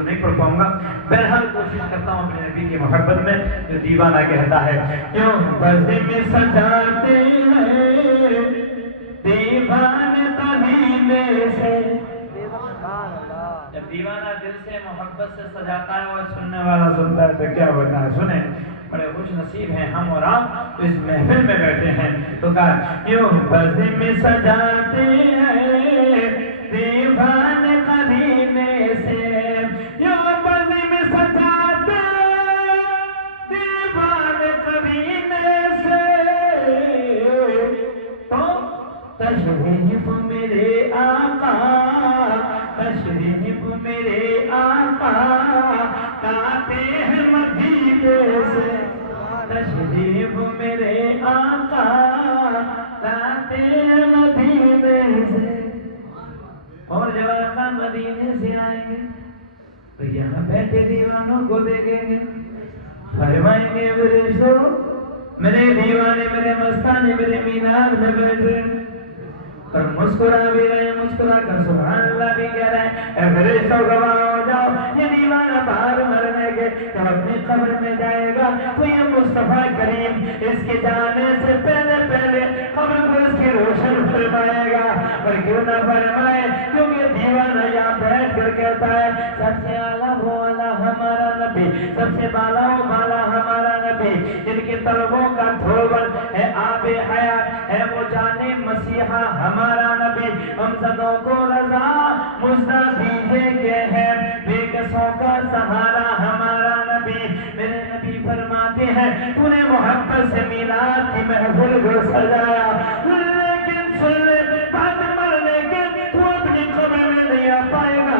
تو نہیں پڑھ پاؤں گا، بہرحال کوشش کرتا ہوں اپنے نبی کی محبت میں. جو دیوانہ کہتا ہے کیوں بزم سجاتے ہیں دیوان قبیلے سے. جب دیوانہ دل سے محبت سے سجاتا ہے اور سننے والا سنتا ہے تو کیا ہوتا ہے. سنیں، بڑے خوش نصیب ہیں ہم اور آپ تو اس محفل میں بیٹھے ہیں. تو کہا یوں بزم سجاتے ہیں دیوان قبیلے سے، یوں بزم سجاتے دیوان قبیلے سے، تو تشریف میرے آقا، تشریف میرے آقا لاتے ہیں مدینے سے، تشریف میرے آقا لاتے ہیں مدینے سے. اور جب آقا مدینے سے آئیں گے تو یہاں بیٹھے دیوانوں کو دیکھیں گے، فرمائیں گے میرے شو میرے دیوانے میرے مستانے میرے مینار میں بیٹھے اور مسکرا بھی رہے، مسکرا کر سبحان اللہ بھی کہہ رہے ہیں. اے میرے شو گواہ ہو جاؤ، یہ دیوانہ باہر مرنے کے جب اپنی قبر میں جائے گا تو یہ مصطفیٰ کریم اس کے جانے سے پہلے پہلے قبر کو اس کی روشن فرمائے گا. اور کیوں نہ فرمائے، کیونکہ دیوانہ یہاں بیٹھ کر کہتا ہے سب سے اعلیٰ وہ اعلیٰ ہمارا نبی، سب سے بالا و بالا ہمارا نبی، جن کی طلبوں کا دھول ہے آب حیات ہے، وہ جانے مسیحا ہمارا نبی. ہم سبوں کو رضا مزدہ دیجے کے ہے، بے کسوں کا سہارا ہمارا نبی. میرے نبی فرماتے ہیں تو نے محبت سے میلاد کی محفل کو سجایا، لیکن سن لے بعد مرنے کے تو اپنی قبر میں نہیں آ پائے گا،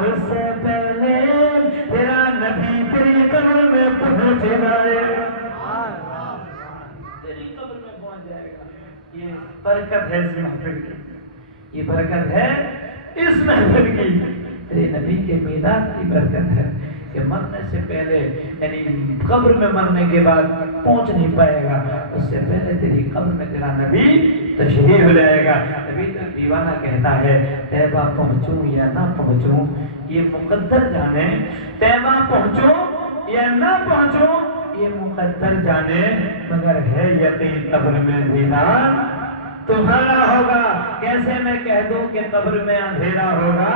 اس سے پہلے تیرا نبی تیری قبر میں پہنچ جائے گا، تیری قبر میں پہنچ جائے گا. یہ برکت ہے اس محفل کی، یہ برکت ہے اس محفل کی، تیرے نبی کے میلاد کی برکت ہے کہ مرنے سے پہلے یعنی قبر میں مرنے کے بعد پہنچ نہیں پائے گا، اس سے پہلے تیری قبر میں تیرا نبی تشریف لائے گا. نبی تو دیوانہ کہتا ہے طیبہ پہنچوں یا نہ پہنچوں یہ مقدر جانے، طیبہ پہنچوں یا نہ پہنچوں یہ مقدر جانے، مگر ہے یقین قبر میں دیدار تمہارا ہوگا. کیسے میں کہہ دوں کہ قبر میں اندھیرا ہوگا،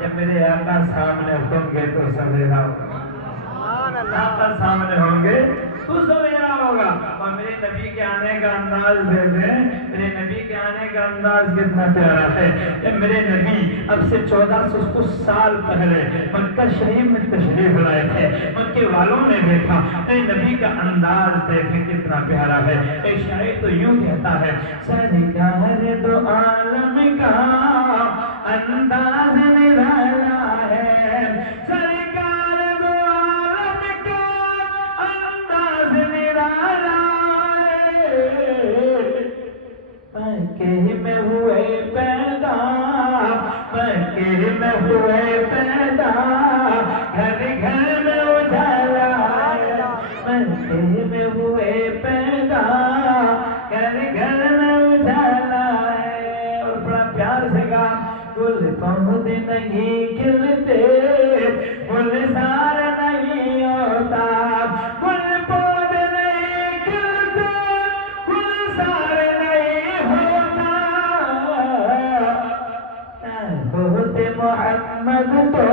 جب میرے آقا سامنے ہوں گے تو سویرا ہوگا، آقا سامنے ہوں گے تو سویرا ہوگا. اور میرے نبی کے آنے کا انداز دیکھیں، میرے نبی کے آنے کا انداز کتنا پیارا ہے. میرے نبی اب سے 1400 کچھ سال پہلے مکہ شریف میں تشریف لائے تھے، مکے والوں نے دیکھا میرے نبی کا انداز دیکھیں کتنا پیارا ہے. ایک شاعر تو یوں کہتا ہے سرکار دو عالم کا انداز نرالا ہے، سرکار دو عالم کا انداز نرالا ہے، مکے میں ہوئے پیدا، مکے میں ہوئے پیدا، گھر گھر میں اجالا ہے، مکے میں ہوئے پیدا، گھر گھر میں اجالا ہے. اور بڑا پیار سے کہا گل پودے نہیں کھلتے، گلزار نہیں ہوتا، گل پودے نہیں کھلتے، گلزار نہیں ہوتا، نہ ہوتے محمد تو،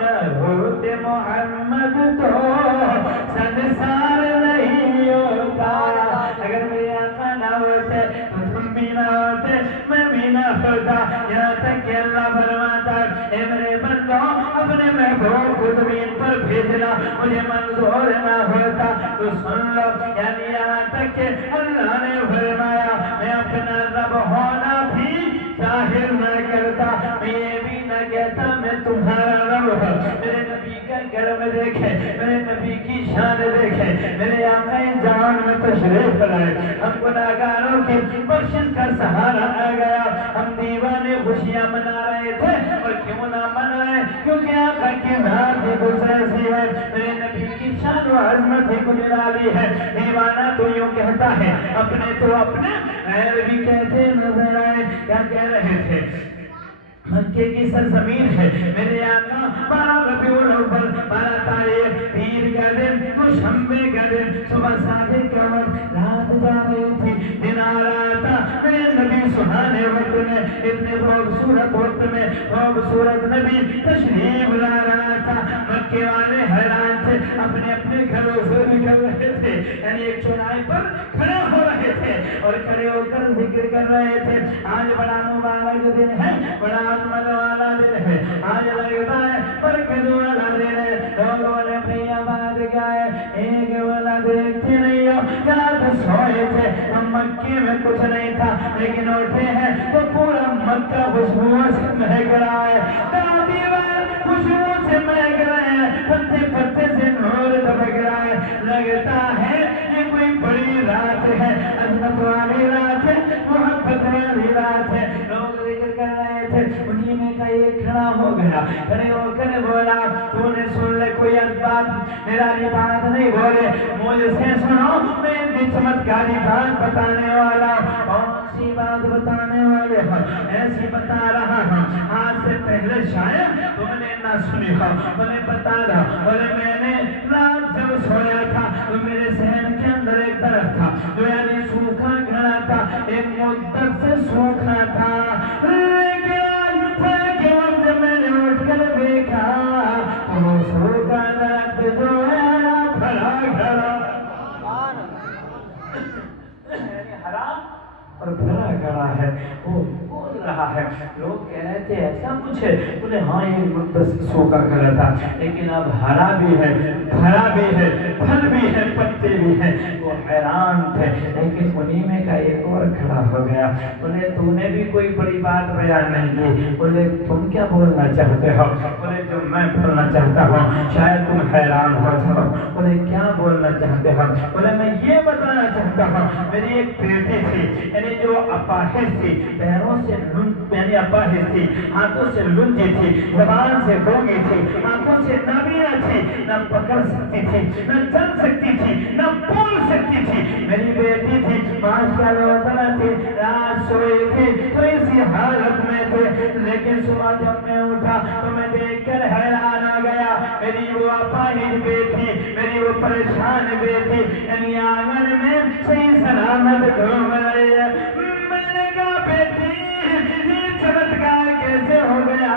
نہ ہوتے محمد تو سنسار نہیں ہوتا. اگر میرے آقا نہ ہوتے تو تم بھی نہ ہوتے، میں بھی نہ ہوتا. یہاں تک کہ اللہ فرماتا اے میرے بندوں اپنے محبوب کو زمین پر بھیجنا مجھے منظور نہ ہوتا. تو سن لو، یعنی یہاں تک کہ اللہ نے فرمایا میں اپنا رب ہونا بھی ظاہر نہ کرتا، میں یہ بھی نہ کہتا میں تمہارا رب ہوں. میرے نبی کا گھر میں دیکھے، میرے نبی کی شان دیکھے، میرے آقا جان میں تشریف لائے. ہم گناہگاروں کی بخشش کا سہارا آ گیا، ہم دیوانے خوشیاں منا رہے تھے. اور کیوں نہ منائے، کیونکہ آقا کی ذات ہی کچھ ایسی ہے، میرے نبی کی شان و عظمت ہی کچھ نرالی ہے. دیوانہ تو یوں کہتا ہے، اپنے تو اپنے غیر بھی کہتے نظر آئے. کیا کہہ رہے تھے؟ مکے کی سرزمین ہے، میرے آقا لمبے گھر صبح صادق کا وقت رات جا رہی تھی دن آ رہا تھا میرے نبی سہانے وقت میں اتنے خوبصورت وقت میں خوبصورت نبی تشریف لا رہا تھا مکے والے حیران تھے اپنے اپنے گھروں سے نکل رہے تھے یعنی ایک چوراہے پر کھڑے ہو رہے تھے اور کھڑے ہو کر ذکر کر رہے تھے آج بڑا مبارک دن ہے بڑا عظمت والا دن ہے آج لگتا ہے برکت والا دن ہے لوگوں نے اپنی آباد گائے ایک والا دیکھتے نہیں ہو کیا سوئے تھے ہم مکے میں کچھ نہیں تھا لیکن اٹھے ہیں تو پورا مکہ خوشبو سے مہک رہا ہے دیوار خوشبو سے مہک رہے ہیں پتے پتے سے نور دبک رہا ہے لگتا ہے یہ کوئی بڑی رات ہے عظمت والی رات ہے محبت والی رات ہے لوگ ذکر کر رہے تھے انہی میں کا ایک کھڑا ہو گیا کھڑے ہو کر بولا تو نے سن لے کوئی بات میرا یہ بات نہیں بولے مجھ سے سنو میں بھی چمتکاری بات بتانے والا کون سی بات بتانے والے ہوں ایسی بتا رہا ہوں آج سے پہلے شاید تم نے نہ سنی ہو انہیں بتا رہا اور میں نے رات جب سویا تھا تو میرے ذہن کے اندر ایک درخت تھا جو یعنی سوکھا گھڑا تھا ایک مدت سے سوکھا تھا لیکن آج کے وقت میں نے اٹھ کر دیکھا تو سوکھا درخت جو ہے بھرا گھڑا حرام اور بھرا گھڑا ہے وہ بول رہا ہے لوگ کہہ رہے تھے ایسا کچھ ہے بولے ہاں یہ مدت سوکھا گھڑا تھا لیکن اب ہرا بھی ہے بھرا بھی ہے پھل بھی ہے پتے بھی ہیں وہ حیران تھے لیکن انہی میں کا ایک اور کھڑا ہو گیا بولے تو نے بھی کوئی بڑی بات بیان نہیں کی بولے تم کیا بولنا چاہتے ہو بولے جو میں بولنا چاہتا ہوں شاید تم حیران ہو جاؤ بولے کیا بولنا چاہتے ہو بولے میں یہ بتانا چاہتا ہوں میری ایک بیٹی تھی یعنی جو اپاہج تھی پیروں سے یعنی اپاہج تھی ہاتھوں سے لنجی تھی زبان سے گونگی تھی آنکھوں سے نابینا تھی نہ پکڑ سکتی تھی نہ چل سکتی تھی نہ بول سکتی تھی میری بیٹی تھی ماشاءاللہ تھی رات سوئی تھی تو اسی حالت میں تھے لیکن صبح جب میں اٹھا تو میں دیکھ کر حیران ہو گیا میری وہ اپاہج بیٹی میری وہ پریشان بیٹی یعنی آنگن میں صحیح سلامت گھوم رہی ہے میں نے کہا بیٹی یہ چمتکار کیسے ہو گیا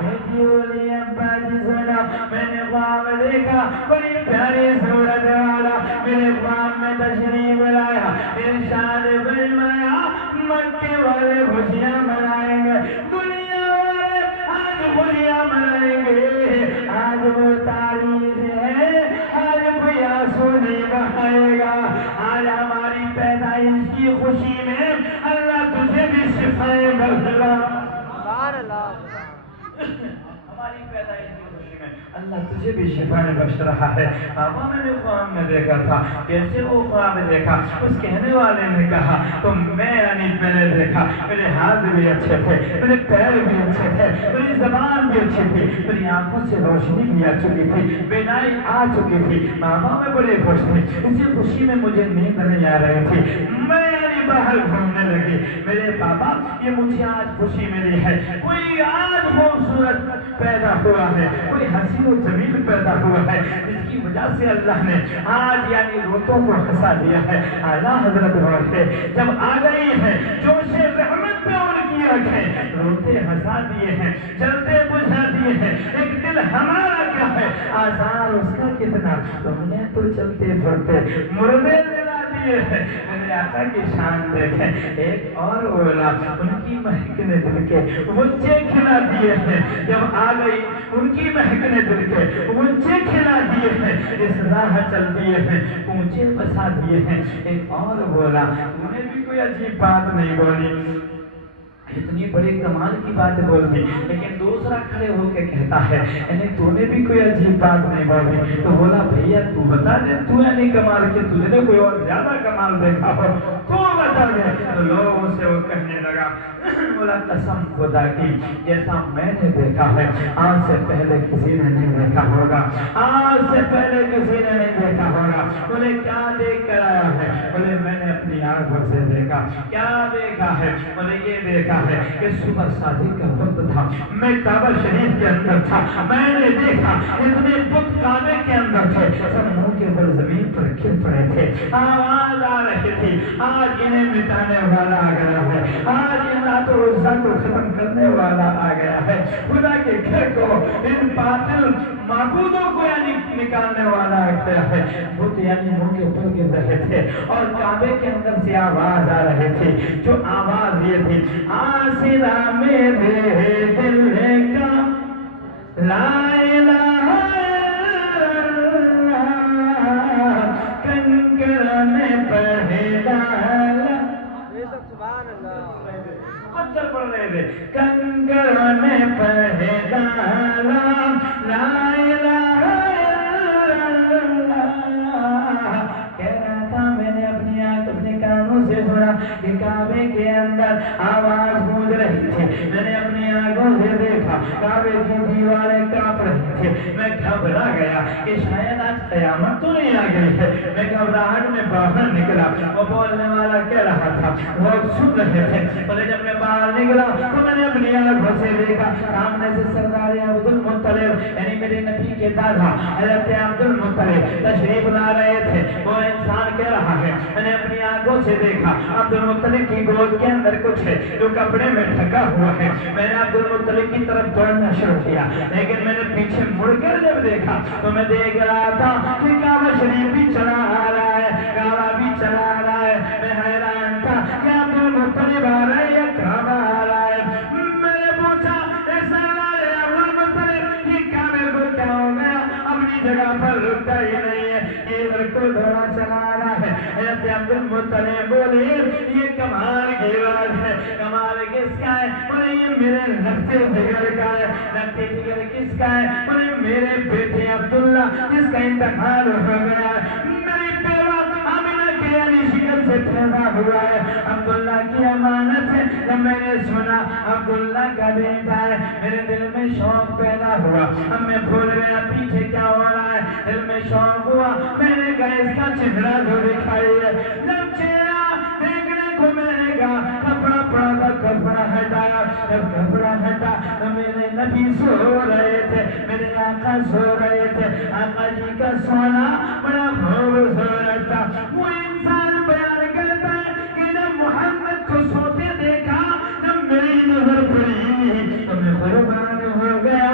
بیٹی بولی ابا جی سنا میں نے خواب دیکھا بڑی پیاری صورت والا میرے خواب میں تشریف لایا ارشاد فرمایا مکے والے خوشیاں منائیں گے دنیا والے آج خوشیاں منائیں گے آج وہ تاریخ ہے آج کوئی آنسو نہیں بہائے گا آج ہماری پیدائش کی خوشی میں اللہ تجھے بھی شفائیں بخش رہا ہماری پیدائش کی خوشی میں اللہ تجھے بھی شفائیں بخش رہا ہے آبا میں نے خواب میں دیکھا تھا کیسے وہ خواب میں دیکھا اس کہنے والے نے کہا تو میں نے دیکھا میرے ہاتھ بھی اچھے تھے میرے پیر بھی اچھے تھے میری زبان بھی اچھی تھی میری آنکھوں سے روشنی بھی آ چکی تھی بینائی آ چکی تھی ماما میں بڑے خوش تھے اسی خوشی میں مجھے نیند نہیں آ رہی تھی میں باہر گھومنے لگی میرے بابا یہ مجھے آج خوشی ملی ہے کوئی آج خوبصورت پیدا ہوا ہے کوئی حسین و جمیل پیدا ہوا ہے جس کی وجہ سے اللہ نے آج یعنی روتوں کو ہنسا دیا ہے اعلیٰ حضرت ہوتے جب آ گئی ہے جوش رحمت پہ ان کی آنکھیں روتے ہنسا دیے ہیں جلتے بجھا دیے ہیں ایک دل ہمارا کیا ہے آزار اس کا کتنا تم نے تو چلتے پھرتے مردے دلا دیے ہیں میرے آقا کی شان دیکھیں ایک اور اولا ان کی مہکنے دل کے اونچے کھلا دیے ہیں جب آ گئی ان کی مہکنے دل کے اونچے کھلا دیے ہیں اس راہ چل دیے ہیں اونچے بسا دیے ہیں ایک اور بولا انہیں بھی کوئی عجیب بات نہیں بولی اتنی بڑی کمال کی بات بول دی لیکن دوسرا کھڑے ہو کے کہتا ہے یعنی تو نے بھی کوئی عجیب بات نہیں بولی تو بولا بھیا تو بتا دے تو یعنی کمال کے تجھے نے کوئی اور زیادہ کمال دیکھا ہو تو بتا دے تو لوگوں سے وہ کہنے لگا بولا قسم خدا کی جیسا میں نے دیکھا ہے آج سے پہلے کسی نے نہیں دیکھا ہوگا آج سے پہلے کسی نے نہیں دیکھا ہوگا بولے کیا دیکھ کر آیا ہے بولے میں نے اپنی آنکھوں سے دیکھا. کیا دیکھا ہے؟ بولے یہ دیکھا ہے کہ صبح صادق کا وقت تھا، میں کعبہ شریف کے اندر تھا، میں نے دیکھا اتنے بت کعبے کے اندر تھے، سب منہ کے اوپر زمین پر گر پڑے تھے، آواز آ رہی تھی آج انہیں مٹانے والا آ گیا ہے، آج ان لات و عزا کو ختم کرنے والا آ گیا ہے، خدا کے گھر کو ان باطل معبودوں کو یعنی نکالنے والا آ گیا ہے. بت یعنی منہ کے اوپر گر رہے تھے اور کعبے کے اندر سے آواز آ رہے تھے، جو آواز یہ تھی آسرا میرے دل کا لا الہ الا اللہ کنکر میں پڑھے ڈالا. پتھر پڑھ رہے تھے کنکر میں پڑھے ڈالا لا الہ الا اللہ. کہہ رہا تھا میں نے اپنی آنکھ اپنے کانوں سے سنا کہ کعبے کے اندر آواز گونج رہی تھی، میں نے اپنی آنکھوں سے دیکھا کعبے کی دیواریں کانپ رہی تھی. میں گھبرا گیا کہ شاید آج قیامت تو نہیں آ گئی ہے. میں گھبراہٹ میں باہر نکلا. وہ بولنے والا کہہ رہا تھا، لوگ سن رہے تھے. بولے جب میں باہر نکلا تو میں نے اپنی آنکھوں سے دیکھا سامنے سے سردار عبد المطلب یعنی میرے نبی کے دادا حضرت عبد المطلب تشریف لا رہے تھے. وہ انسان کہہ رہا ہے میں نے اپنی آنکھوں سے دیکھا عبد المطلب کی گود کے اندر کچھ ہے جو کپڑے میں ڈھکا ہوا ہے. میں نے عبد المطلب کی طرف دوڑنا شروع کیا، لیکن میں نے پیچھے مڑ کر جب دیکھا تو میں دیکھ رہا تھا کہ کعبہ شریف بھی چلا آ رہا ہے، کعبہ بھی چلا آ رہا ہے. میں حیران تھا کہ عبد المطلب آ رہا ہے یا کعبہ آ رہا ہے. میں نے پوچھا عبد المطلب یہ کعبے کو کیا ہو گیا؟ اپنی جگہ پر رکتا ہی نہیں ہے، یہ ادھر کو دوڑا چلا آ رہا ہے. حضرت عبد المطلب بولے یہ کمال کی بات ہے. کمال کس کا ہے؟ بولے یہ میرے لگتے فکر کا ہے. لگتے فکر کس کا ہے؟ بولے میرے بیٹے عبداللہ جس کا انتقال ہو گیا ہے، میری بیوہ آمنہ کے علی شکل سے پیدا ہوا ہے، عبداللہ کی امانت ہے. جب میں نے سنا عبداللہ کا بیٹا ہے میرے دل میں شوق پیدا ہوا. اب میں بھول گیا پیچھے کیا ہو رہا ہے، دل میں شوق ہوا. میں نے کہا اس کا چہرہ جو دکھائی ہے. جب چہرہ دیکھنے کو میں نے کہا کپڑا پڑا تھا، کپڑا ہٹایا. جب کپڑا ہٹا تو میرے نبی سو رہے تھے، میرے آقا سو رہے تھے. آقا جی کا سونا بڑا خوبصورت تھا. وہ انسان بیان کرتا ہے کہ جب محمد کو سوتے دیکھا جب میری نظر پڑی تو میں قربان ہو گیا.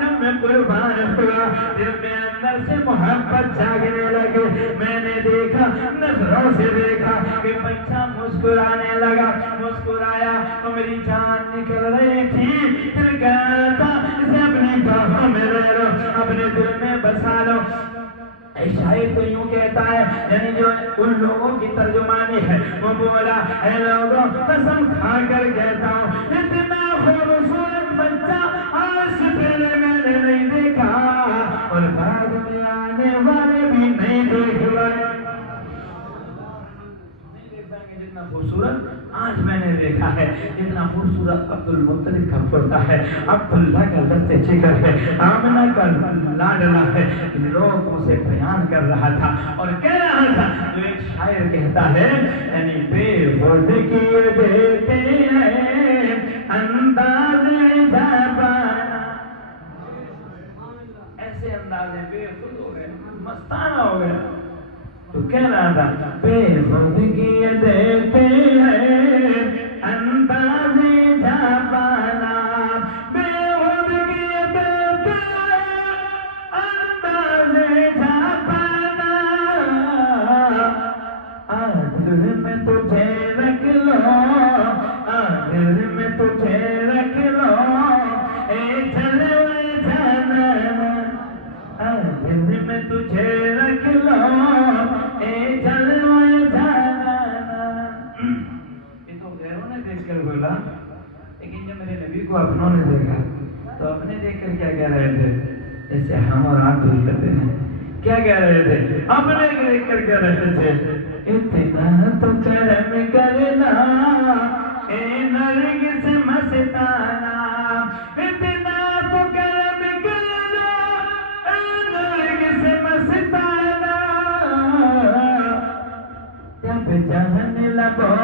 جب میں قربان ہوا دل میں اندر سے محبت جاگنے لگے. میں نے دیکھا نظروں سے دیکھا کہ بچہ مسکرانے لگا. مسکرایا تو میری جان نکل رہی تھی. دل کہہ رہا تھا اسے اپنی باہوں میں لے لو، اپنے دل میں بسا لو. شاعر تو یوں کہتا ہے یعنی جو ان لوگوں کی ترجمانی ہے وہ بولا اے لوگوں قسم کھا کر کہتا ہوں اتنا خوبصورت بچہ آج سے پہلے میں نے نہیں دیکھا اور بعد میں آنے والے بھی نہیں دیکھ پائے. جتنا خوبصورت آج میں نے دیکھا ہے، جتنا خوبصورت عبد المطلب کا پوتا ہے، عبداللہ کا لطف جگر ہے، آمنہ کا لاڈلا ہے. لوگوں سے بیان کر رہا تھا اور کہہ رہا تھا جو ایک شاعر کہتا ہے یعنی بے خود کیے دیتے ہیں انداز زبانہ. ایسے انداز بے خود ہو گئے، مستانہ ہو گئے. تو کہہ رہا تھا بے خود کیے دیتے ہیں انداز زبانہ، بے خود کیے دیتے ہیں انداز زبانہ. دل میں تجھے رکھ لو، دل میں تجھے رکھ لو اے جلوے جانا، دل میں تجھے رکھ لو اے جلوے جانا. یہ تو غیروں نے دیکھ کر بولا، لیکن جب میرے نبی کو اپنوں نے دیکھا تو اپنے دیکھ کر کیا کہہ رہے تھے؟ جیسے ہم اور آپ بھی کہتے ہیں. کیا کہہ رہے تھے؟ اپنے دیکھ کر کہہ رہے تھے اتنا تو کرم کرنا اے نرگس مستانہ، اتنا تو کرم کرنا اے نرگس مستانہ. جب جہن لبوں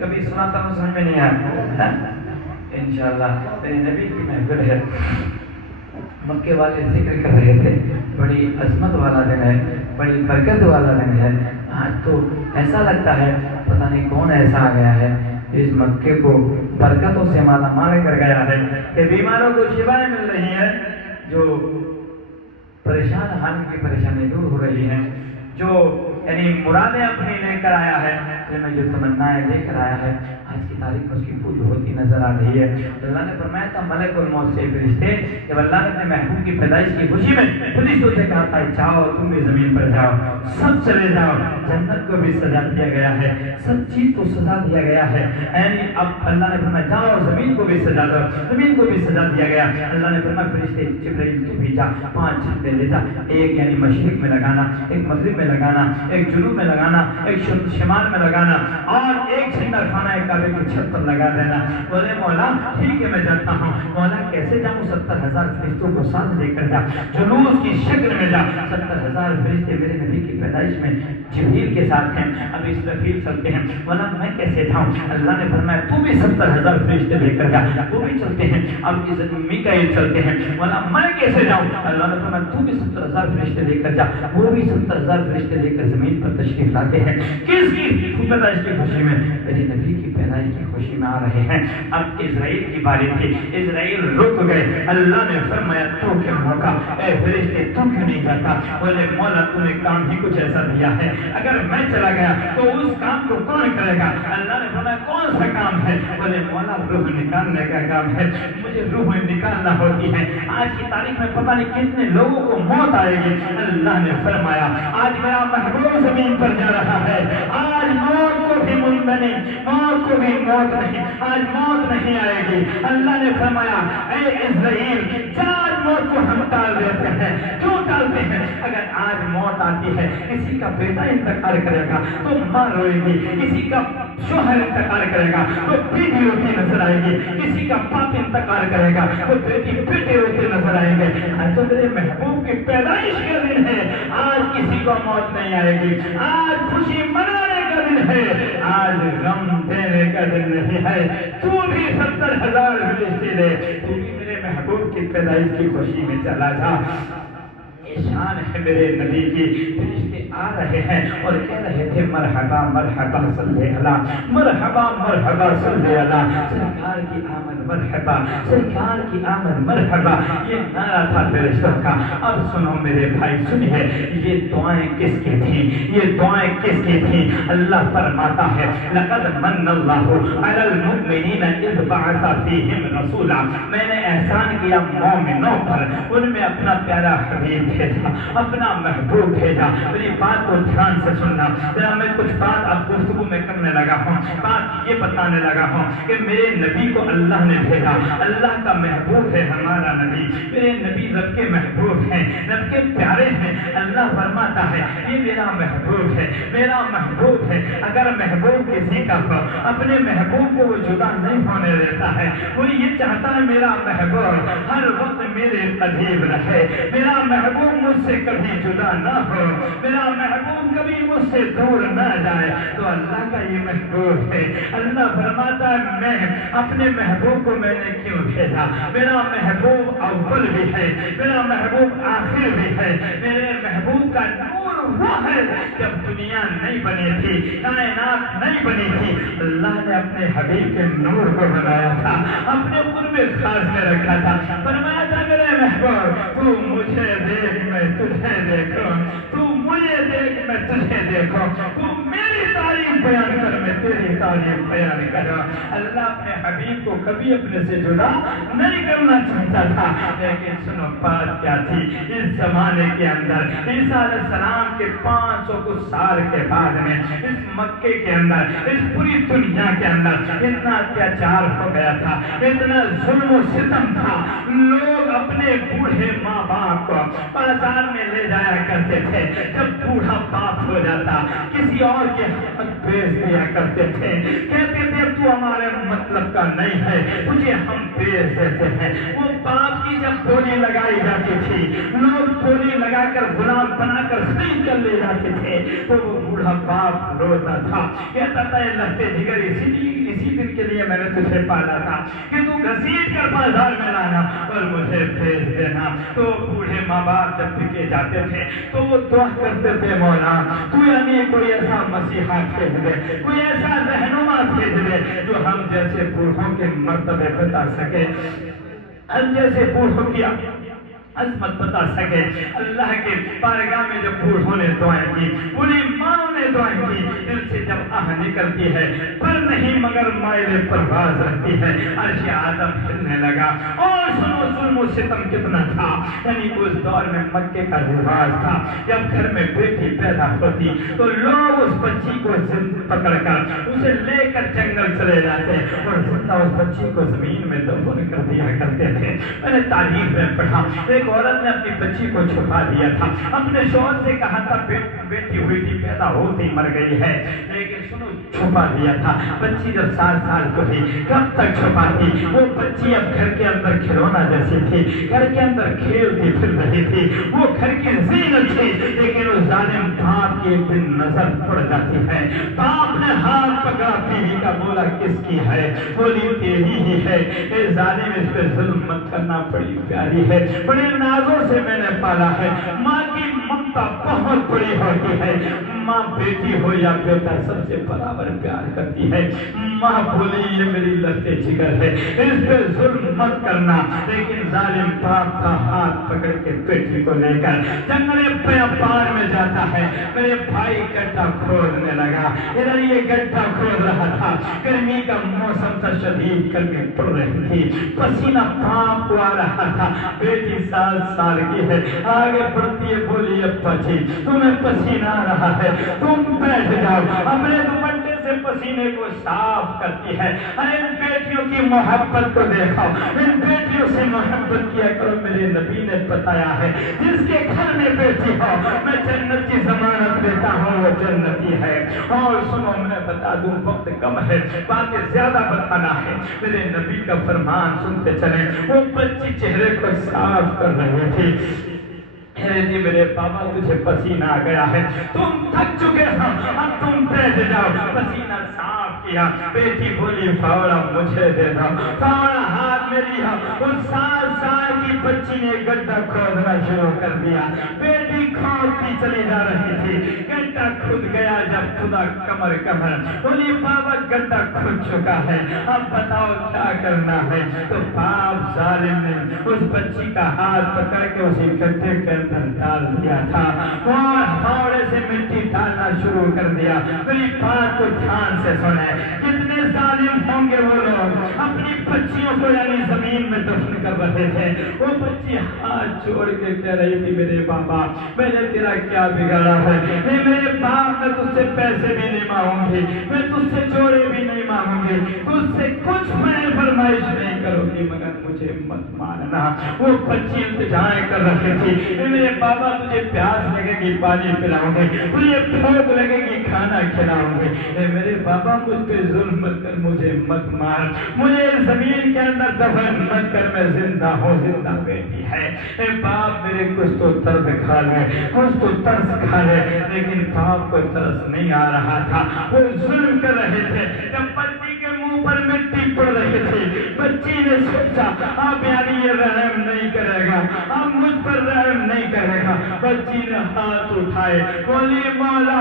کبھی سناتا ہوں سمجھ میں نہیں آیا انشاءاللہ میرے نبی کی محفل ہے مکے والے ذکر کر رہے تھے بڑی عظمت والا دن ہے بڑی برکت والا دن ہے آج تو ایسا لگتا ہے پتہ نہیں کون ایسا آ گیا ہے اس مکے کو برکتوں سے مالا مال کر گیا ہے کہ بیماروں کو شفائیں مل رہی ہیں جو پریشان حال کی پریشانی دور ہو رہی ہیں جو یعنی مرادیں اپنی لے کر آیا ہے میں جو تمنائیں لے کر آیا ہے آج کی تاریخ میں اس کی پوجا ہوتی نظر آ رہی ہے اللہ نے فرمایا تھا ملک الموت سے فرشتے جب اللہ نے اپنے محبوب کی پیدائش کی خوشی میں فرشتوں سے کہا تھا جاؤ تم بھی زمین پر جاؤ سب چلے جاؤ جنت کو بھی سجا دیا گیا ہے سب چیز کو سجا دیا گیا ہے یعنی اب اللہ نے فرمایا جاؤ زمین کو بھی سجا دو زمین کو بھی سجا دیا گیا اللہ نے فرمایا فرشتے جبرائیل تو بھی جا 5 جھنڈے لے جا ایک یعنی مشرق میں لگانا ایک مغرب میں لگانا ایک جنوب میں لگانا ایک شمال میں لگانا اور ایک جھنڈا کھانا ہے کعبے کی چھت پر لگا دینا بولے مولا ٹھیک ہے میں جانتا ہوں مولا کیسے جاؤں 70,000 فرشتوں کو ساتھ لے کر جا جلوس کی شکل میں جا 70,000 فرشتے میرے نبی کی پیدائش میں جبریل کے ساتھ ہیں اب اسرافیل چلتے ہیں مولا میں کیسے جاؤں اللہ نے فرمایا تو بھی 70,000 فرشتے لے کر جا وہ بھی چلتے ہیں اب میکائیل چلتے ہیں مولا میں کیسے جاؤں اللہ نے فرمایا تو بھی 70,000 فرشتے لے کر جا وہ بھی 70,000 فرشتے لے کر زمین پر تشریف لاتے ہیں کس کی پیدائش کی خوشی میں میرے نبی کی پیدائش کی خوشی میں آ رہے ہیں اب اسرائیل کی باری تھی اسرائیل رک گئے اللہ نے فرمایا تو کیا موقع اے فرشتے تو کیوں نہیں جاتا بولے مولا تو نے کام ہی کچھ ایسا دیا ہے اگر میں چلا گیا تو اس کام کو کون کرے گا اللہ نے فرمایا کون سا کام ہے بولے مولا روح نکالنے کا کام ہے مجھے روح نکالنا ہوتی ہے آج کی تاریخ میں پتہ نہیں کتنے لوگوں کو موت آئے گی اللہ نے فرمایا آج میرا محبوب زمین پر جا رہا ہے آج موت کو بھی موت کو بھی موت نہیں آج موت نہیں آئے گی اللہ نے فرمایا اے اسرائیل آج موت کو ہم ٹال دیتے ہیں کیوں ٹالتے ہیں اگر آج موت آتی ہے کسی کا بیٹا انتقال کرے گا تو ماں روئے گی کسی کا شوہر انتقال کرے گا تو بیٹی روتی نظر آئے گی کسی کا باپ انتقال کرے گا تو بیٹی بیٹے روتے نظر آئیں گے آج تو میرے محبوب کی پیدائش کا دن ہے آج کسی کو موت نہیں آئے گی آج خوشی منانے کا دن ہے آج غم دینے کا دن نہیں ہے تو بھی 70,000 فرشتے لے تو بھی میرے محبوب کی پیدائش کی خوشی میں چلا جا شان ہے میرے نبی کی فرشتے آ رہے ہیں اور کہہ رہے تھے مرحبا مرحبا صلی اللہ مرحبا مرحبا صلی اللہ سرکار کی آمد مرحبا سرکار کی آمد مرحبا یہ نعرہ تھا فرشتوں کا اب سنو میرے بھائی سنیے یہ دعائیں کس کی تھیں یہ دعائیں کس کی تھیں اللہ فرماتا ہے لقد من اللہ علی المؤمنین اذ بعث فیہم رسولا میں نے احسان کیا مومنوں پر ان میں اپنا پیارا حبیب بھیجا اپنا محبوب بھیجا میری بات کو دھیان سے سننا ذرا میں کچھ بات اب گفتگو میں کرنے لگا ہوں بات یہ بتانے لگا ہوں کہ میرے نبی کو اللہ نے بھیجا اللہ کا محبوب ہے ہمارا نبی میرے نبی رب کے محبوب ہیں رب کے پیارے ہیں اللہ فرماتا ہے یہ میرا محبوب ہے میرا محبوب ہے اگر محبوب کسی کا ہو اپنے محبوب کو وہ جدا نہیں ہونے دیتا ہے وہ یہ چاہتا ہے میرا محبوب ہر وقت میرے قریب رہے میرا محبوب مجھ سے کبھی جدا نہ ہو میرا محبوب کبھی مجھ سے دور نہ جائے تو اللہ کا یہ محبوب ہے اللہ فرماتا ہے میں اپنے محبوب کو میں نے کیوں بھیجا میرا محبوب اول بھی ہے میرا محبوب آخر بھی ہے میرے محبوب کا نور وہ ہے جب دنیا نہیں بنی تھی کائنات نہیں بنی تھی اللہ نے اپنے حبیب کے نور کو بنایا تھا اپنے قرب خاص میں رکھا تھا فرمایا تھا میرے محبوب تو مجھے دیکھ میں تجھے دیکھوں تو مجھے دیکھ میں تجھے دیکھوں تو میری تعریف بیان کر میں تیری تعریف بیان کروں اللہ اپنے حبیب کو کبھی اپنے سے جدا نہیں کرنا چاہتا تھا لیکن سنو بات کیا تھی اس زمانے کے اندر عیسیٰ علیہ السلام کے 500 کچھ سال کے بعد میں اس مکے کے اندر اس پوری دنیا کے اندر اتنا اتیاچار ہو گیا تھا اتنا ظلم و ستم تھا لوگ اپنے بوڑھے ماں باپ کو بازار میں لے جایا کرتے تھے جب بوڑھا باپ ہو جاتا کسی اور کے حق بیچ دیا کرتے تھے کہتے تھے کہتے اب تو ہمارے مطلب کا نہیں ہے، تجھے ہم بھیج دیتے ہیں۔ وہ باپ کی جب بولی لگائی جاتی تھی، لوگ بولی لگا کر غلام بنا کر خرید کر لے جاتے تھے، تو وہ بوڑھا باپ روتا تھا، کہتا تھا اے لہتے جگر اسی دن کے لیے میں نے تجھے پالا تھا کہ تو گھسیٹ کر بازار میں لانا اور مجھے بھیج دینا۔ تو بوڑھے ماں باپ جب بکے جاتے تھے تو وہ دعا کرتے تھے، مولا تو یعنی کوئی ایسا مسیحا بھیج دے، کوئی ایسا رہنما بھیج دے جو ہم جیسے بوڑھوں کے مرتبے بتا سکے، ہم جیسے بوڑھوں کی عظمت بتا سکے۔ اللہ کے بارگاہ میں جب بوڑھوں نے دعائیں کی، بوڑھی ماں نے دعائیں کی، دل سے جب آہ نکلتی ہے پر نہیں مگر مائل پرواز رہتی ہے، عرش اعظم ہلنے لگا۔ اور سنو ظلم و ستم کتنا تھا، یعنی اس دور میں مکے کا رواج تھا جب گھر میں بیٹی پیدا ہوتی تو لوگ اس بچی کو پکڑ کر اسے لے کر جنگل چلے جاتے اور زندہ اس بچی کو زمین میں دفن کر دیا کرتے تھے۔ میں نے تاریخ میں پڑھا ایک عورت نے اپنی بچی کو چھپا دیا تھا، اپنے شوہر سے کہا تھا بیٹی ہوئی تھی پیدا ہوتی مر گئی ہے، لیکن سنو چھپا دیا تھا۔ بچی جب 7 سال کو تھی کب تک چھپاتی؟ وہ بچی اب گھر کے اندر کھلونا جیسی تھی، گھر کے اندر کھیلتی پھر رہی تھی، وہ گھر کی زینت تھی، لیکن اس ظالم باپ کی ایک دن نظر پڑ جاتی ہے۔ باپ نے ہاتھ پکڑا بیوی کا، بولا کس کی ہے؟ بولی تیری ہی ہے۔ اے ظالم اس پہ ظلم مت کرنا، بڑی پیاری ہے، بڑے نازوں سے میں نے پالا ہے۔ ماں کی ممتا بہت بڑی ہوتی ہے، ماں بیٹی ہو یا بیٹا سب سے برابر پیار کرتی ہے۔ ماں بولی یہ میری لہتے جگر ہے، اس پہ ظلم مت کرنا، لیکن ظالم باپ کا ہاتھ پکڑ کے بیٹی کو لے کر جنگل بیابان میں جاتا ہے۔ میرے بھائی گڈھا کھودنے لگا، ادھر یہ گڈھا کھود رہا تھا، گرمی کا موسم تھا، شدید گرمی پڑ رہی تھی، پسینہ باپ کو آ رہا تھا۔ بیٹی 7 سال کی ہے، آگے بڑھتی ہے، بولی ابا جی تمہیں پسینہ آ رہا ہے، تم بیٹھ جاؤ، اپنے دوپٹے سے پسینے کو صاف کرتی ہے۔ ارے ان بیٹیوں کی محبت کو دیکھو، ان بیٹیوں سے محبت کیا کرو۔ میرے نبی نے بتایا ہے جس کے گھر میں بیٹی ہو میں جنت کی ضمانت دیتا ہوں، وہ جنتی ہے۔ اور سنو میں بتا دوں، وقت کم ہے، باتیں زیادہ بتانا ہے، میرے نبی کا فرمان سنتے چلیں۔ وہ بچی چہرے کو صاف کر رہی تھی، جی میرے بابا تجھے پسینہ آ گیا ہے، تم تھک چکے ہو، اب تم بیٹھ جاؤ۔ پسینہ صاف کیا، بیٹی بولی فاوڑا مجھے دے دو، فاوڑا ہاتھ میں لیا۔ اس 7 سال کی بچی نے گڈھا کھودنا شروع کر دیا، بیٹی کھودتی چلی جا رہی تھی، گڈھا کھود گیا۔ جب خدا کمر بولی بابا گڈھا کھود چکا ہے، اب بتاؤ کیا کرنا ہے؟ تو باپ ظالم نے اس بچی کا ہاتھ پکڑ کے اسی گڈھے کے ڈال دیا تھا، اور ہتھوڑے سے مٹی ڈالنا شروع کر دیا۔ میری بات کو دھیان سے سنیں، کتنے ظالم ہوں گے وہ لوگ، اپنی بچیوں کو یعنی زمین میں دفن کر رہے تھے۔ وہ بچی ہاتھ جوڑ کے کہہ رہی تھی میرے بابا میں نے تیرا کیا بگاڑا ہے؟ میرے باپ میں تجھ سے پیسے بھی نہیں مانگوں گی، میں تجھ سے جوڑے بھی نہیں مانگوں گی، تجھ سے کچھ میں فرمائش نہیں کروں گی، مگر مجھے مت ماننا۔ وہ بچی التجائیں کر رہی تھی، میرے بابا تجھے پیاس لگے گی پانی پلاؤں گے، تجھے بھوک لگے گی کھانا کھلاؤں گے، اے میرے بابا مجھ پہ ظلم مت کر، مجھے مت مار، مجھے زمین کے اندر دفن مت کر، میں زندہ ہوں، زندہ بیٹی ہے۔ اے باپ میرے کچھ تو درد کھا لے، کچھ تو ترس کھا لے، لیکن باپ کو ترس نہیں آ رہا تھا، وہ ظلم کر رہے تھے۔ جب بچی کے منہ پر مٹی پڑ رہی تھی، بچی نے سوچا اب یعنی یہ رحم نہیں کرے گا، اب مجھ پر رحم نہیں کرے گا۔ بچی نے ہاتھ اٹھائے، بولی مولا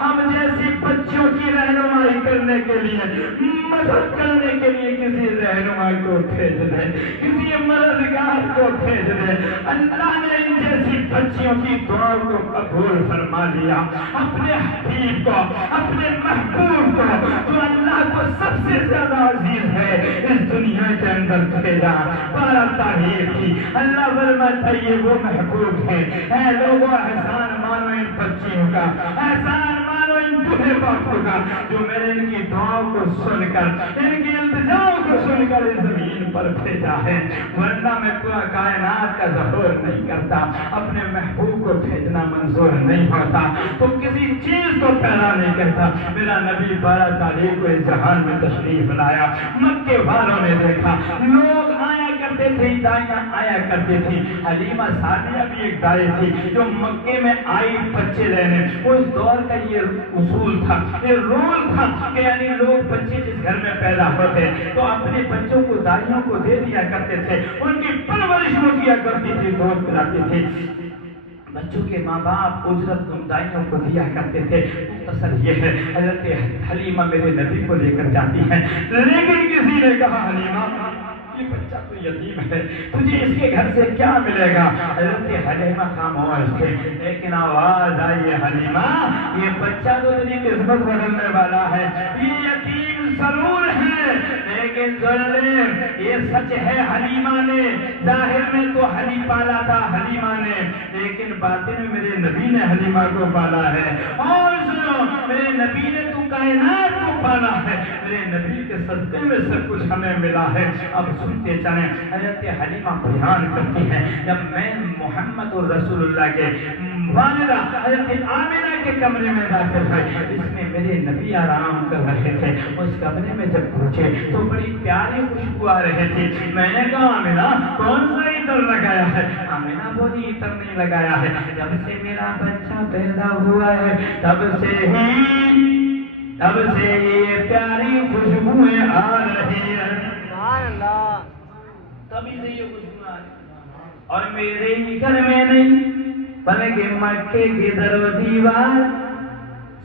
ہم جیسی بچیوں کی رہنمائی کرنے کے لیے، مدد کرنے کے لیے کسی رہنما کو بھیج دے، کسی مددگار کو بھیج دے۔ اللہ نے ان جیسی بچیوں کی دعاؤں کو قبول فرما لیا، اپنے حبیب کو، اپنے محبوب کو، جو اللہ کو سب سے زیادہ عزیز ہے، اس دنیا کے اندر بھیجا۔ بارہ تعریف کی، اللہ فرماتا ہے یہ وہ محبوب ہے۔ اے لوگوں احسان مانو ان بچیوں کا، احسان مانو ان تمہیں باتوں کا جو میں نے ان کی دعاؤں کو سن کر ان کی التجاؤں کو سن کر اس زمین پر بھیجا ہے، ورنہ میں پورا کائنات کا ظہور نہیں کرتا، اپنے محبوب کو بھیجنا منظور نہیں ہوتا تو کسی چیز کو پیدا نہیں کرتا۔ میرا نبی 12 تاریخ کو اس جہان میں تشریف لایا، مکے والوں نے دیکھا، لوگ آیا کرتے تھے، دائیاں آیا کرتے تھی، حلیمہ سعدیہ بھی ایک دائی تھی جو مکے میں آئی بچے لینے۔ اس دور کا یہ اصول تھا، یہ رول تھا کہ یعنی لوگ بچے جس گھر میں پیدا ہوتے تو اپنے بچوں کو دائیوں کو دے دیا کرتے تھے، ان کی پرورش وہ کیا کرتی تھی، دودھ پلاتی تھی۔ بچوں کے ماں باپ اجرت ان دائیوں کو دیا کرتے تھے۔ مختصر یہ ہے، حضرت حلیمہ میرے نبی کو لے کر جاتی ہیں، لیکن کسی نے کہا حلیمہ یہ بچہ تو یتیم ہے، تجھے اس کے گھر سے کیا ملے گا؟ حضرت حلیمہ خاموش تھے، لیکن آواز آئی حلیمہ یہ بچہ تو تیری قسمت بدلنے والا ہے، یہ یتیم ضرور ہے لیکن ظلم یہ سچ ہے، حلیمہ نے ظاہر میں تو حلی پالا تھا حلیمہ نے، لیکن باطن میں میرے نبی نے حلیمہ کو پالا ہے۔ اور سنو، میرے نبی نے تو کائنات کو پالا ہے، میرے نبی کے صدقے میں سب کچھ ہمیں ملا ہے۔ اب سنتے چلیں، حضرت حلیمہ بیان کرتی ہیں جب میں محمد رسول اللہ کے والدہ حضرت آمنہ کے کمرے میں داخل ہوئے، اس میں میرے نبی آرام کر رہے تھے، اس کمرے میں جب پہنچے تو بڑی پیاری خوشبو آ رہی تھی۔ میں نے کہا آمنہ کون سا عطر لگایا ہے؟ آمنہ بولی عطر نہیں لگایا ہے، جب سے میرا بچہ پیدا ہوا ہے تب سے یہ پیاری خوشبوئیں آ رہی ہیں، تبھی سے یہ خوشبو آ رہی ہے۔ اور میرے ہی گھر میں نہیں بلکہ مکے کی در و دیوار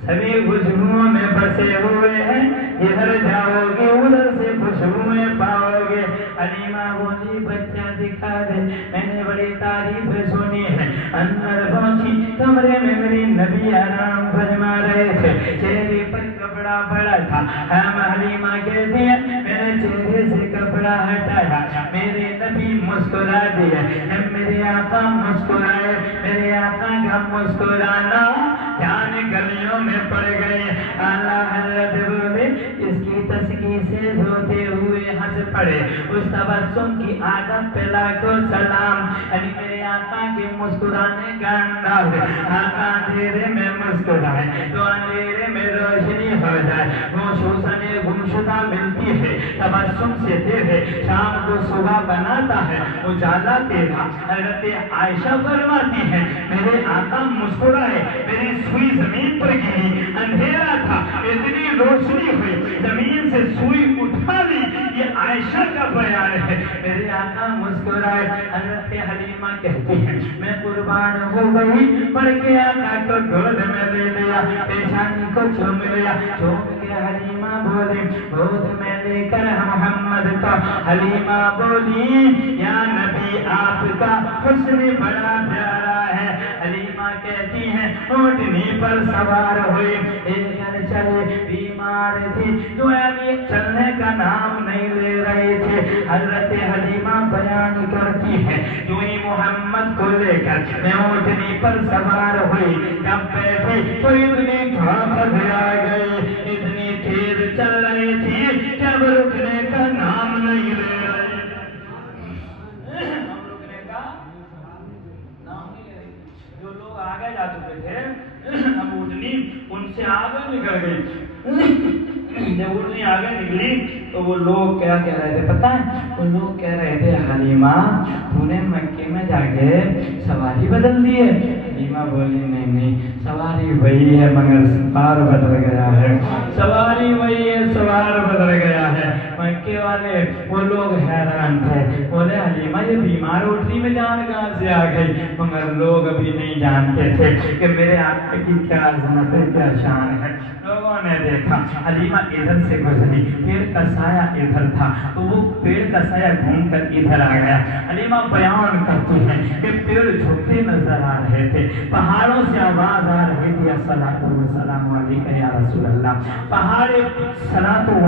سبھی خوشبوؤں میں بسے ہوئے ہیں، ادھر جاؤ گے ادھر سے خوشبوئیں پاؤ گے۔ حلیمہ بولی بچہ دکھا دے، میں نے بڑی تعریف سنی ہے۔ اندر پہنچی، کمرے میں میرے نبی آرام فرما رہے تھے، چہرے پر کپڑا پڑا تھا۔ ہم حلیمہ کہتی ہیں میں نے چہرے سے کپڑا ہٹایا، میرے نبی مسکرا دیے، میرے آقا مسکرائے، میرے آقا کا مسکرانا جان گلیوں میں پڑ گئے۔ اعلیٰ حضرت بولے اس کی تسکی سے روتے ہوئے ہنس پڑے، اس تبسم کی عادت پہ لاکھوں سلام۔ یعنی میرے آقا کے مسکرانے کا انداز، آقا اندھیرے میں مسکرائے تو اندھیرے میں روشنی ہو جائے، وہ شوشن گمشدہ ملتی ہے تبسم سے تیرے، شام کو صبح بناتا ہے اجالا تیرا۔ حضرت عائشہ فرماتی ہے میرے آقا مسکرائے، میری سوئی زمین پر گری، اندھیرا تھا، اتنی روشنی ہوئی، زمین سے سوئی اٹھا لی، یہ عائشہ کا بیان ہے۔ میرے آقا مسکرائے، حضرت حلیمہ کہتی ہے میں قربان ہو گئی، پڑھ کے آقا کو گود میں لے لیا، پیشانی کو چوم لیا، چوم کے حلیمہ بولی گود میں لے کر محمد کا، حلیمہ بولی یا نبی آپ کا حسن بڑا پیارا ہے۔ حلیمہ کہتی ہیں اونٹنی پر سوار ہوئی، ایک گھر چلے، بیمار تھی جو یعنی چلنے کا نام نہیں لے رہے تھے۔ حضرت حلیمہ بیان کرتی ہے جو ہی محمد کو لے کر میں اونٹنی پر سوار ہوئی، جب بیٹھی تو اتنی طاقت آ گئی، اتنی تیز چل رہی تھی جب رکنے کا نام نہیں لے رہی، ہم رکنے کا نام نہیں لے رہی۔ جو لوگ آگے جا چکے تھے اب اونٹنی ان سے آگے نکل گئی، جب اونٹنی آگے نکلی تو وہ لوگ کیا کہہ رہے تھے پتہ ہے؟ وہ لوگ کہہ رہے تھے حلیمہ تو نے مکے میں جا کے سواری بدل دی ہے۔ حلیمہ بولی نہیں سواری وہی ہے مگر سوار بدل گیا ہے، سواری وہی ہے سوار بدل گیا ہے۔ مکے والے وہ لوگ حیران تھے، بولے حلیمہ یہ بیمار اونٹنی میں جان کہاں سے آ گئی؟ مگر لوگ ابھی نہیں جانتے تھے کہ میرے آقا کی کیا عظمت ہے، کیا شان ہے۔ لوگوں نے دیکھا حلیمہ ادھر سے گزری، پیڑ کا سایہ ادھر تھا تو وہ پیڑ کا سایہ گھوم کر ادھر آ گیا۔ حلیمہ بیان کرتی ہیں کہ پیڑ جھکتے نظر آ رہے تھے، پہاڑوں سے آواز آ رہی تھی الصلاۃ والسلام علیک یا رسول اللہ، پہاڑ صلاۃ و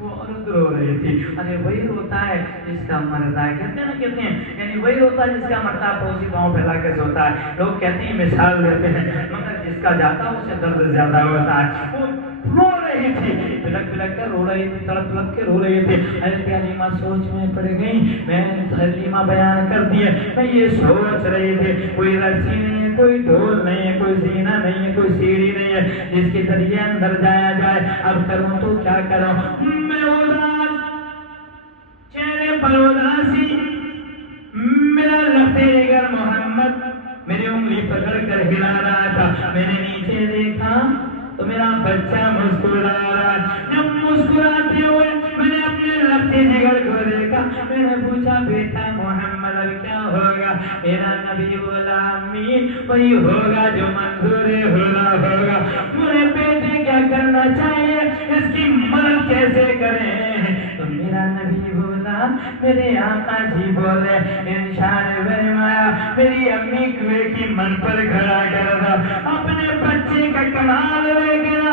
وہ عورت رو رہی تھی. ارے وہی روتا ہے جس کا مرتا ہے, کہتے ہیں یعنی وہی روتا ہے جس کا مرتا پڑوسی پاؤں پھیلا کے سوتا ہے. لوگ کہتے ہیں مثال دیتے ہیں, مگر جس کا جاتا ہے اس سے درد زیادہ ہوتا ہے. وہ رو رہی تھی, پلک پلک کر رو رہی تھی, تڑپ تڑپ کے رو رہی تھی. حضرت حلیمہ سوچ میں پڑ گئی. میں حلیمہ بیان کر دی ہے, میں یہ سوچ رہی تھی کوئی رسی نہیں ہے, کوئی ڈھول نہیں ہے, کوئی زینہ نہیں ہے, کوئی سیڑھی نہیں ہے جس کے ذریعے اندر جایا جائے. اب کروں تو کیا کروں, میں اداس, چہرے پر اداسی. میرا لفظ جگر محمد میری انگلی پکڑ کر ہلا رہا تھا. میں نے نیچے دیکھا تو میرا بچہ مسکرا رہا. جب مسکراتے ہوئے میں نے اپنے لفظ جگر کو دیکھا. میں نے پوچھا بیٹا محمد اب کیا ہوگا؟ میرا نبی بولا امی وہی ہوگا جو منظور خدا ہوگا. میرے بیٹے کیا کرنا چاہیے, اس کی مدد کیسے کریں؟ تو میرا نبی بولا میرے آقا جی بولے انشاء فرمایا میری امی کنویں کی من پر کھڑا کر دو. اپنے بچے کا کمال دیکھنا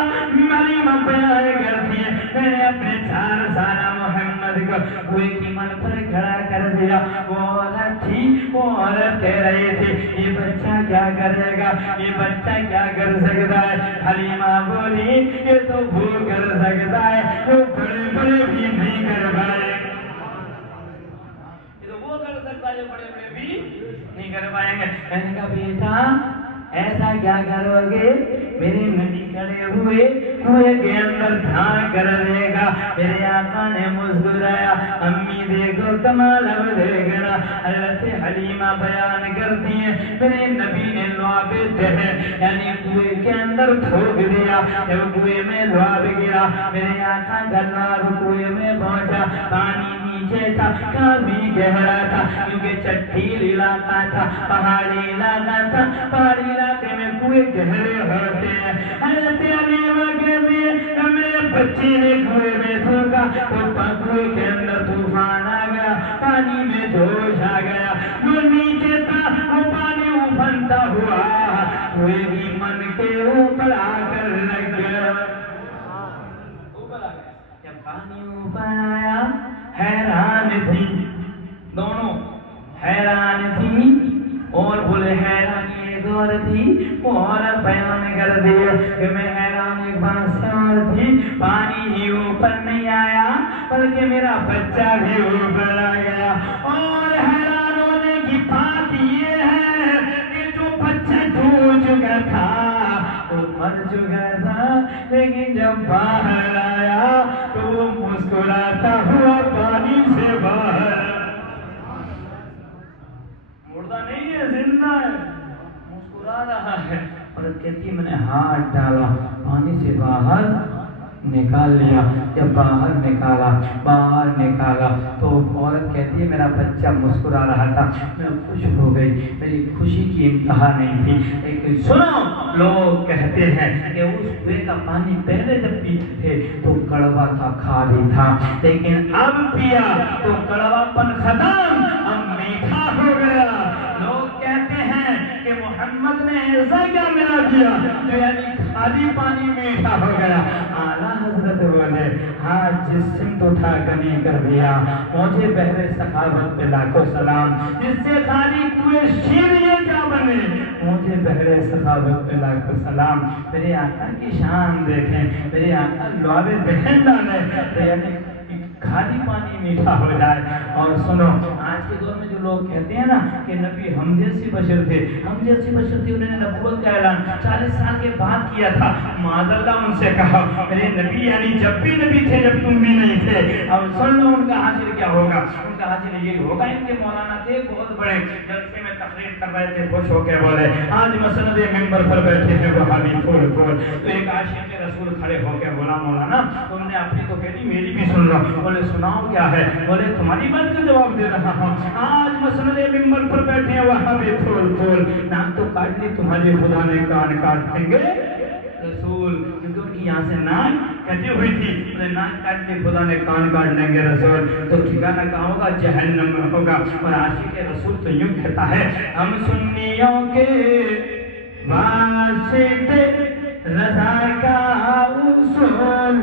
حلیمہ بیان کرتی ہے. میں نے اپنے 4 سالہ محمد کو کنویں کی من پر کھڑا کر دیا. وہ عورت تھی, وہ عورت کہہ رہی تھی یہ بچہ کیا کرے گا, یہ بچہ کیا کر سکتا ہے؟ حلیمہ بولی یہ تو وہ کر سکتا ہے جو بڑے بڑے بھی نہیں کر پائے. یہ تو وہ کر سکتا ہے جو بڑے بڑے بھی نہیں کر پائیں گے. میں نے کہا بیٹا ایسا کیا کرو گے؟ میرے نبی کھڑے ہوئے کنویں کے اندر دھان کر دے گا. میرے آقا نے مسکرایا. امی دیکھو کمال اب دیکھنا. حضرت حلیمہ بیان کرتی ہیں میرے نبی نے لعاب دہن یعنی کنویں کے اندر ٹھوک دیا. جب کنویں میں لعاب گرا میرے آقا کا نار کنویں میں پہنچا. پانی نیچے تھا, کافی گہرا تھا کیونکہ چٹیل علاقہ تھا, پہاڑی علاقہ تھا. پہاڑی علاقے میں کنویں گہرے ہوتے ہیں. حضرت حلیمہ کہتی ہے میرے بچے نے کنویں میں تھوکا تو کنویں کے اندر طوفان آ گیا, پانی میں جوش آ گیا. جو نیچے تھا وہ پانی ابلتا ہوا کنویں کی من کے اوپر آ کر لگ گیا. جب پانی اوپر آیا حیران تھی, دونوں حیران تھی. اور بولے حیرانی ایک اور تھی, وہ عورت بیان کر دی کہ میں حیران ایک بات سے اور تھی. پانی ہی اوپر نہیں آیا بلکہ میرا بچہ بھی اوپر آ گیا. اور حیران ہونے کی بات یہ ہے کہ جو بچہ ڈوب چکا تھا وہ مر چکا تھا, لیکن جب باہر آیا تو وہ مسکراتا ہوا پانی سے باہر. مردہ نہیں ہے, زندہ ہے, مسکرا رہا ہے. عورت کہتی ہے میں نے ہاتھ ڈالا, پانی سے باہر نکال لیا. جب باہر نکالا تو عورت کہتی ہے میرا بچہ مسکرا رہا تھا, میں خوش ہو گئی. میری خوشی کی انتہا نہیں تھی. لیکن سنو, لوگ کہتے ہیں کہ اس کنویں کا پانی پہلے جب پیتے تھے تو کڑوا تھا, کھاری تھا, لیکن اب پیا تو کڑوا پن ختم, اب میٹھا ہو گیا. لوگ کہتے ہیں کہ محمد نے ایسا کیا ملا دیا جو یعنی خالی پانی میٹھا ہو گیا. اعلیٰ حضرت بولے ہاں جس سمت اٹھا گنی کر دیا مجھے بہرے سخاوت پہ لاکھوں سلام. جس سے خالی کنویں شیر یہ کیا بنے, مجھے بہرے سخاوت پہ لاکھوں سلام. میرے آقا کی شان دیکھیں, میرے آقا لعاب دہن ڈالے یعنی خالی پانی میٹھا ہو جائے. اور سنو, آج کے دور میں جو لوگ کہتے ہیں نا کہ نبی ہم جیسی بشر تھے, انہوں نے نبوت کا اعلان 40 سال کے بعد کیا تھا. معاذ اللہ ان سے کہا میرے نبی یعنی جب بھی نبی تھے جب تم بھی نہیں تھے. اب سن لو ان کا حاصل کیا ہوگا. ان کا حاصل یہ ہوگا, ان کے مولانا تھے بہت بڑے, جلسے میں تقریر کر رہے تھے, خوش ہو کے بولے آج مسند ممبر پر بیٹھے ہیں وہابی پھول پھول. تو ایک عاشق رسول کھڑے ہو کے بولا مولانا تم نے اپنی تو کہہ دی, میری بھی سن لو. بولے سناؤ کیا ہے؟ بولے تمہاری بات کا جواب دے رہا ہوں. آج مسند ممبر پر بیٹھے ہیں وہابی پھول پھول. نام تو کاٹ لی تمہارے خدا نے کان کاٹ دیں گے رسول, کیونکہ ان کی یہاں سے ناک کٹی ہوئی تھی. ناک کاٹ لی خدا نے کان کاٹ دیں گے رسول. تو ٹھکانہ کہاں ہوگا؟ جہنم میں ہوگا. اور عاشق رسول تو یوں کہتا ہے ہم سنیوں کے واسطے رضا کا اصول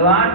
8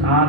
7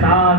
7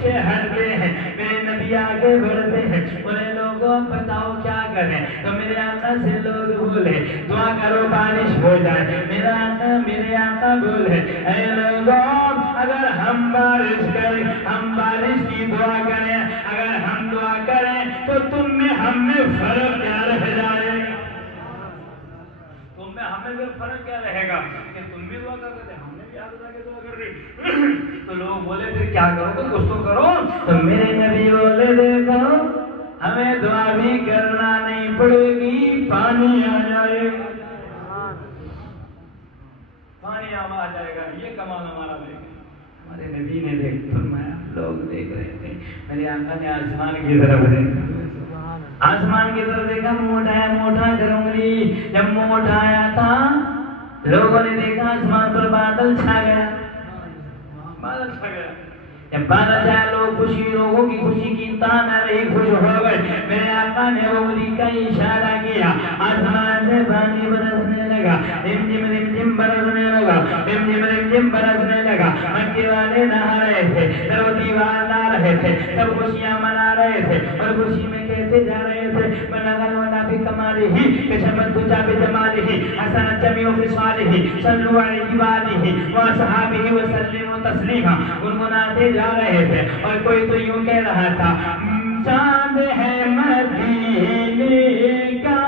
پیچھے ہٹتے ہیں، میرے نبی آگے بڑھتے ہیں، انہیں لوگوں بتاؤ کیا کریں؟ تو میرے آقا سے لوگ بولے دعا کرو بارش ہو جائے۔ میرے آقا بولے اے لوگوں اگر ہم بارش کریں، ہم بارش کی دعا کریں، اگر ہم دعا کریں تو تم میں ہم میں فرق کیا رہ جائے گا؟ تم میں ہمیں بھی فرق کیا رہے گا کہ تم بھی دعا کر رہے تھے، ہم نے بھی ہاتھ اٹھا کے دعا کر رہی۔ تو لوگ بولے پھر کیا کرو گے؟ کچھ تو کرو۔ تو میرے نبی بولے دیکھو ہمیں دعا بھی کرنا نہیں پڑے گی، پانی آ جائے گا، پانی آ جائے گا، یہ کمال ہمارا دیکھ۔ ہمارے نبی نے دیکھ فرمایا، لوگ دیکھ رہے تھے، میرے آقا نے آسمان کی طرف دیکھا، آسمان کی طرف دیکھا، منہ اٹھایا، منہ اٹھا کر انگلی جب منہ اٹھایا تھا لوگوں نے دیکھا آسمان پر بادل چھا گیا، بادل چھا گیا۔ جب بادل چھایا لوگ خوشی، لوگوں کی خوشی کی انتہا نہ رہی، خوش ہو گئے۔ میرے آقا نے انگلی کا اشارہ کیا، آسمان سے پانی برسنے لگا، رم جم رم جم برسنے لگا، رم جم رم جم برسنے لگا۔ مکے والے نہا رہے تھے، در و دیوار لا رہے تھے، سب خوشیاں منا رہے تھے اور خوشی میں کہتے جا رہے تھے بلغ العلا بکمالہ کشفت الدجی بجمالہ حسنت جمیع خصالہ صلوا علیہ وآلہ وصحبہ وسلموا تسلیما۔ گنگناتے جا رہے تھے اور کوئی تو یوں کہہ رہا تھا چاند ہے مدینے کا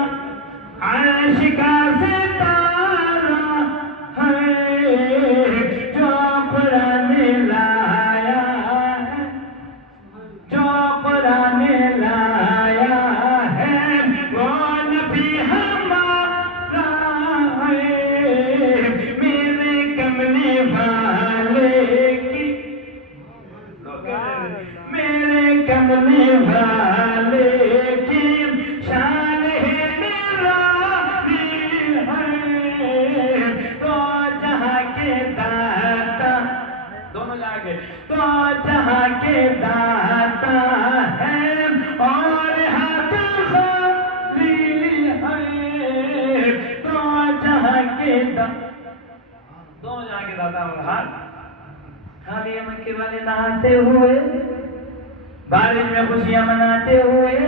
عرش کا ستارہ ہے جو قرآن لایا ہے، جو قرآن لایا ہے وہ نبی ہمارا ہے، میرے کملی والے کی، میرے کملی والے کی شان ہے نرالی ہے، تو جہاں کے داتا، دونوں جا کے، تو جہاں کے داتا ہے اور ہاتھ خالی ہے، تو جہاں کے دونوں جہاں کے داتا اور ہاتھ خالی ہے۔ مکے والے نہاتے ہوئے، بارش میں خوشیاں مناتے ہوئے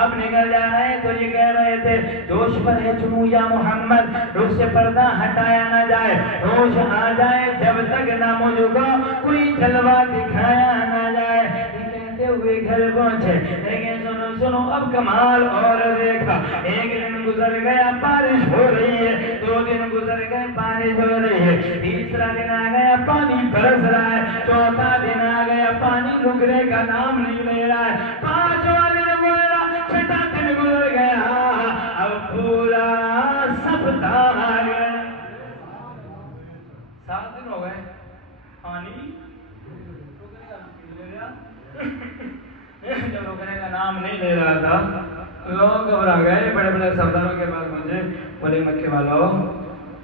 اب نکل جا رہے ہیں تو یہ کہہ رہے تھے جوش پر ہے چنو یا محمد، رخ سے پردہ ہٹایا نہ جائے، ہوش آ جائے جب تک نہ مجھ کو کوئی جلوہ دکھایا نہ جائے۔ یہ کہتے ہوئے گھر پہنچے، لیکن سنو سنو اب کمال اور دیکھا، ایک دن گزر گیا بارش ہو رہی ہے، 2 دن گزر گئے بارش ہو رہی ہے، تیسرا دن آ گیا پانی برس رہا ہے، چوتھا دن آ گیا پانی رکنے کا نام نہیں لے رہا ہے، 5واں دن گزرا، 6واں دن گزر گیا، اب پورا سپتاہ آ گیا، 7 دن ہو گئے پانی جب رکنے کا نام نہیں لے رہا تھا لوگ گھبرا گئے، بڑے بڑے سرداروں کے پاس پہنچے، بولے مکے والوں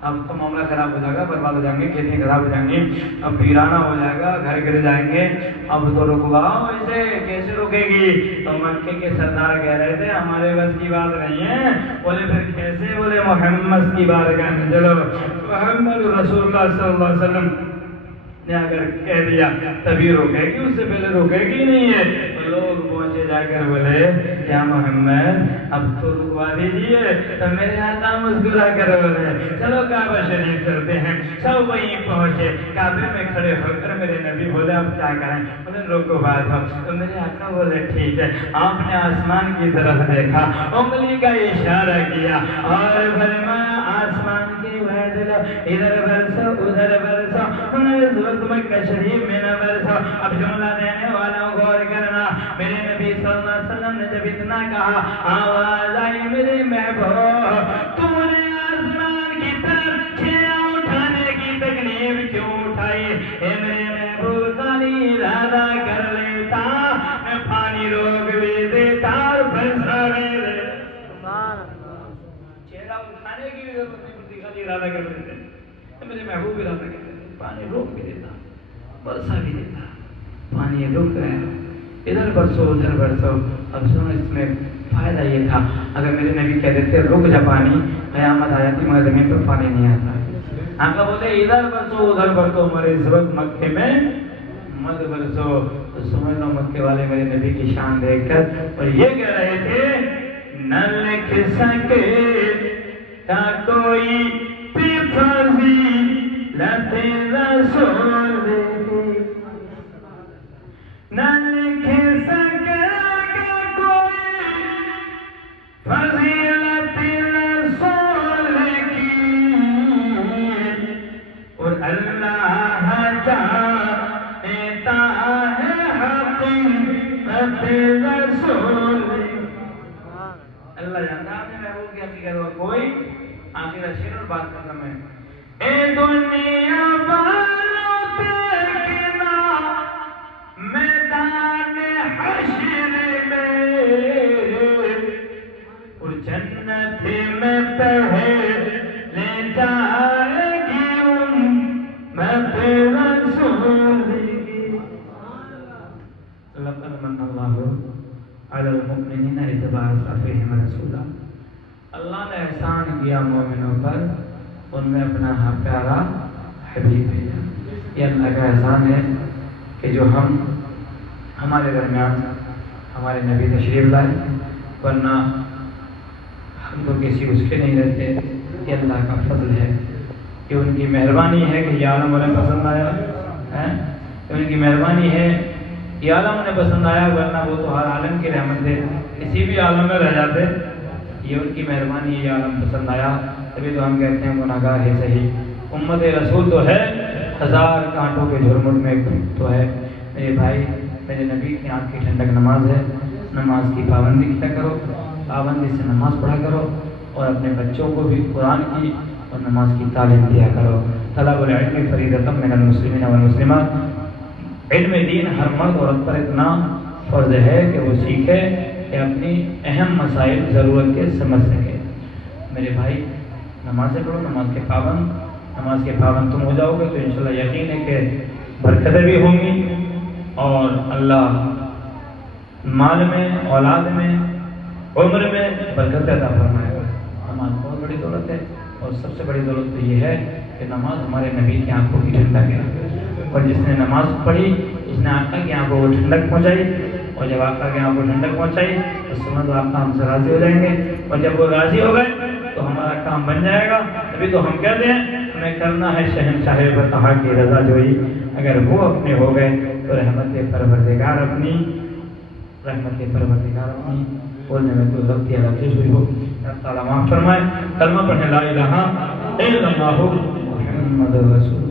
اب تو معاملہ خراب ہو جائے گا، برباد ہو جائیں گے، کھیتیں خراب ہو جائیں گی، اب ویرانہ ہو جائے گا، گھر گر جائیں گے، اب تو رکواؤ، ایسے کیسے رکے گی؟ تو مکے کے سردار کہہ رہے تھے ہمارے بس کی بات نہیں ہے۔ بولے پھر کیسے؟ بولے محمد کی بات کہنے چلو، محمد رسول اللہ صلی اللہ علیہ وسلم نے اگر کہہ دیا تبھی روکے گی، اس سے پہلے روکے گی نہیں ہے۔ تو لوگ پہنچے جا کر بولے کیا محمد اب تو رکوا دیجیے؟ تو میرے آقا مسکرا کر بولے چلو کعبہ شریف چلتے ہیں۔ سب وہیں پہنچے، کعبے میں کھڑے ہو کر میرے نبی بولے اب کیا کریں؟ بولے روکو بات ہو۔ تو میرے آقا بولے ٹھیک ہے۔ آپ نے آسمان کی طرف دیکھا، انگلی کا اشارہ کیا اور فرمایا آسمان کی وحدت ادھر برسو ادھر برسو، اس وقت مکہ شریف میں نہ برسو۔ اب جملہ دینے والوں غور کرنا، میرے نبی صلی اللہ علیہ وسلم نے جب اتنا کہا آواز آئی میرے محبوب تو نے آسمان کی طرف چھیا اٹھانے کی تکلیف کیوں اٹھائی؟ اے میرے محبوب خالی ارادہ کر لیتا میں پانی روک بھی دیتا اور برسا بھی دیتا، چہرہ اٹھانے کی بھی ضرورت نہیں پڑتی، خالی ارادہ کر لیتے، میرے محبوب ارادہ کر لیتے، پانی روک بھی دیتا برسا بھی دیتا۔ پانی رک گیا، ادھر برسو ادھر برسو۔ اب سنو اس میں فائدہ یہ تھا اگر میرے نبی کہہ دیتے رک جا پانی، قیامت آ جاتی مگر زمین پر پانی نہیں آتا۔ آقا بولے ادھر برسو ادھر برسو، مگر اس وقت مکے میں مت برسو۔ تو سمجھ لو مکے والے میرے نبی کی شان دیکھ کر اور یہ کہہ رہے تھے نہ لکھ سکے تا کوئی بھی فضیلت رسول کی، نہ لکھ سکے گا کوئی فضیلت رسول کی، اور اللہ چاہتا ہے حقیقت رسول کی۔ اللہ جانتا ہے محبوب کی حقیقت اور کوئی آخر شیر اور بات ختم ہے۔ اے دنیا والوں دیکھنا میدان حشر میں، اور جنت میں پہلے جائے گی امت رسول کی۔ لقد من اللہ علی المؤمنین اذ بعث فیہم رسولا، اللہ نے احسان کیا مومنوں پر، ان میں اپنا پیارا حبیب بھیجا۔ یہ اللہ کا احسان ہے کہ جو ہمارے درمیان ہمارے نبی تشریف لائے، ورنہ ہم تو کسی اس کے نہیں رہتے۔ یہ اللہ کا فضل ہے، کہ ان کی مہربانی ہے کہ یہ عالم انہیں پسند آیا ہے، کہ ان کی مہربانی ہے یہ عالم انہیں پسند آیا، ورنہ وہ تو ہر عالم کی رحمت ہے، کسی بھی عالم میں رہ جاتے۔ یہ ان کی مہربانی ہے، یہ عالم پسند آیا، تبھی تو ہم کہتے ہیں گناہگار ہے صحیح، امت رسول تو ہے، ہزار کانٹوں کے جھرمٹ میں تو ہے۔ میرے بھائی، میرے نبی کی آنکھ کی ٹھنڈک نماز ہے، نماز کی پابندی کیا کرو، پابندی سے نماز پڑھا کرو، اور اپنے بچوں کو بھی قرآن کی اور نماز کی تعلیم دیا کرو۔ طلب العلم فریضۃ من المسلمین والمسلمات، علم دین ہر مرد اور عورت پر اتنا فرض ہے کہ وہ سیکھے کہ اپنی اہم مسائل ضرورت کے سمجھ سکے۔ میرے بھائی، نمازیں پڑھو، نماز کے پابند تم ہو جاؤ گے تو انشاءاللہ یقین ہے کہ برکتیں بھی ہوں گی، اور اللہ مال میں، اولاد میں، عمر میں برکت عطا فرمائے گا۔ نماز بہت بڑی دولت ہے، اور سب سے بڑی دولت تو یہ ہے کہ نماز ہمارے نبی کی آنکھوں کی ٹھنڈک ہے، اور جس نے نماز پڑھی اس نے آقا کی آنکھوں کو ٹھنڈک پہنچائی، اور جب آقا کی آنکھوں کو ٹھنڈک پہنچائی تو سمجھ لو آقا ہم سے راضی ہو جائیں گے، اور جب وہ راضی ہو گئے تو ہمارا کام بن جائے گا۔ ابھی تو ہم کہتے ہیں ہمیں کرنا ہے شہنشاہ بطحا کی رضا جوئی، اگر وہ اپنے ہو گئے تو رحمت پروردگار اپنی بولنے میں کوئی غلطی یا لفظ ہوئی ہو اللہ تعالیٰ معاف فرمائے۔ کلمہ پڑھیں لا الہ الا اللہ محمد رسول